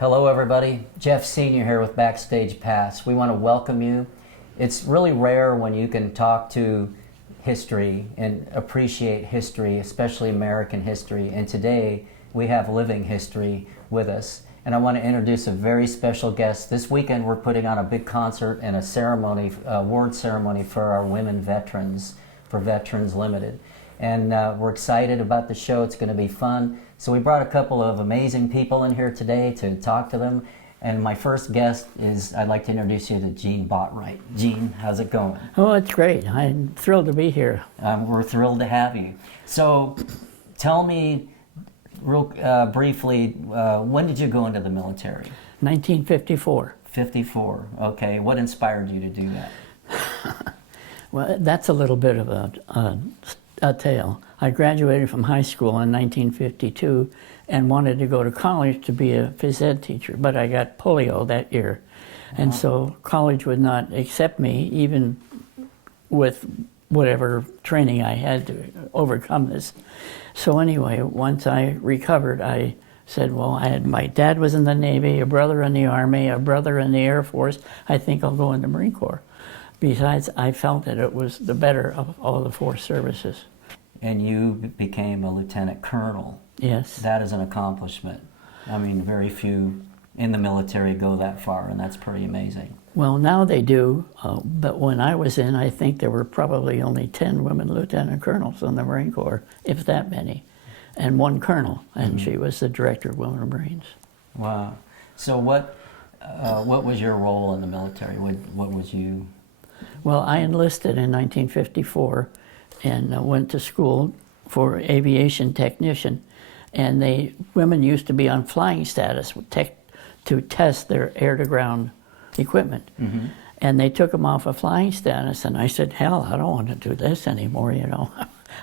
Hello everybody, Jeff Senour here with Backstage Pass. We want to welcome you. It's really rare when you can talk to history and appreciate history, especially American history, and today we have living history with us. And I want to introduce a very special guest. This weekend we're putting on a big concert and a ceremony, award ceremony for our women veterans, for Veterans Limited. And we're excited about the show. It's going to be fun. So we brought a couple of amazing people in here today to talk to them. And my first guest is, I'd like to introduce you to Jean Botwright. Jean, how's it going? Oh, it's great. I'm thrilled to be here. We're thrilled to have you. So tell me real briefly, when did you go into the military? 1954. 54, okay. What inspired you to do that? Well, that's a little bit of a tale. I graduated from high school in 1952 and wanted to go to college to be a phys ed teacher, but I got polio that year. And so college would not accept me, even with whatever training I had to overcome this. So anyway, once I recovered, I said, well, my dad was in the Navy, a brother in the Army, a brother in the Air Force. I think I'll go in the Marine Corps. Besides, I felt that it was the better of all the four services. And you became a lieutenant colonel. Yes. That is an accomplishment. I mean, very few in the military go that far, and that's pretty amazing. Well, now they do, but when I was in, I think there were probably only 10 women lieutenant colonels in the Marine Corps, if that many, and one colonel, and she was the director of Women Marines. Wow. So what was your role in the military? What was you? Well, I enlisted in 1954 and went to school for aviation technician, and women used to be on flying status to test their air-to-ground equipment. Mm-hmm. And they took them off of flying status, and I said, hell, I don't want to do this anymore, you know.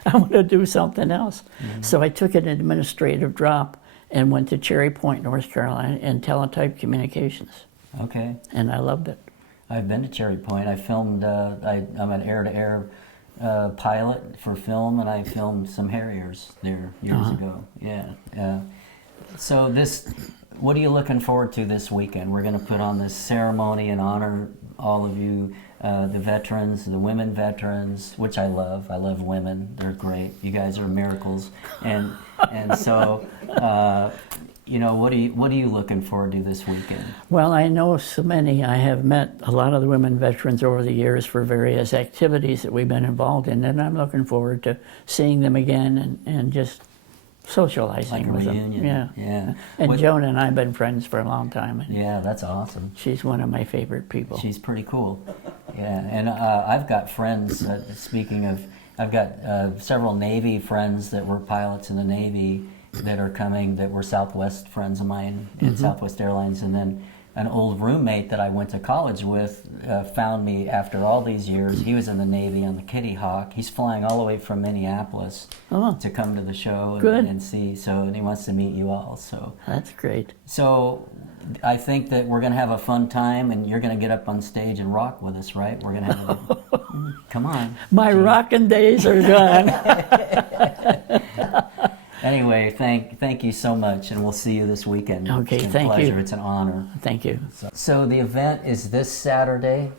I want to do something else. Mm-hmm. So I took an administrative drop and went to Cherry Point, North Carolina, in teletype communications. Okay. And I loved it. I've been to Cherry Point. I filmed, I'm an air-to-air pilot for film, and I filmed some Harriers there years ago. Yeah. So what are you looking forward to this weekend? We're going to put on this ceremony and honor all of you, the veterans, the women veterans, which I love. I love women. They're great. You guys are miracles. And so, you know, what are you looking forward to this weekend? Well, I know so many. I have met a lot of the women veterans over the years for various activities that we've been involved in, and I'm looking forward to seeing them again and just socializing with them. Yeah. And Joan and I have been friends for a long time. Yeah, that's awesome. She's one of my favorite people. She's pretty cool. Yeah, and I've got friends, speaking of, I've got several Navy friends that were pilots in the Navy that are coming, that were Southwest friends of mine in Southwest Airlines, and then an old roommate that I went to college with found me after all these years. He was in the Navy on the Kitty Hawk. He's flying all the way from Minneapolis to come to the show and see. And he wants to meet you all. So that's great. So I think that we're going to have a fun time, and you're going to get up on stage and rock with us, right? We're going to have come on. My rockin' days are gone. Anyway, thank you so much, and we'll see you this weekend. Okay, it's a thank pleasure. you. It's an honor. Thank you. So the event is this Saturday,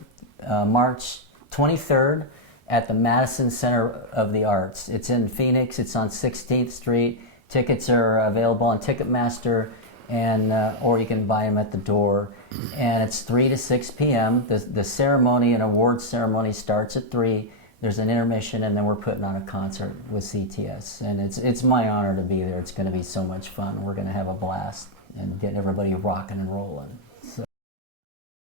March 23rd, at the Madison Center of the Arts. It's in Phoenix. It's on 16th Street. Tickets are available on Ticketmaster, and or you can buy them at the door. And it's 3 to 6 p.m. The ceremony and awards ceremony starts at 3. There's an intermission, and then we're putting on a concert with CTS. And it's my honor to be there. It's going to be so much fun. We're going to have a blast and get everybody rocking and rolling.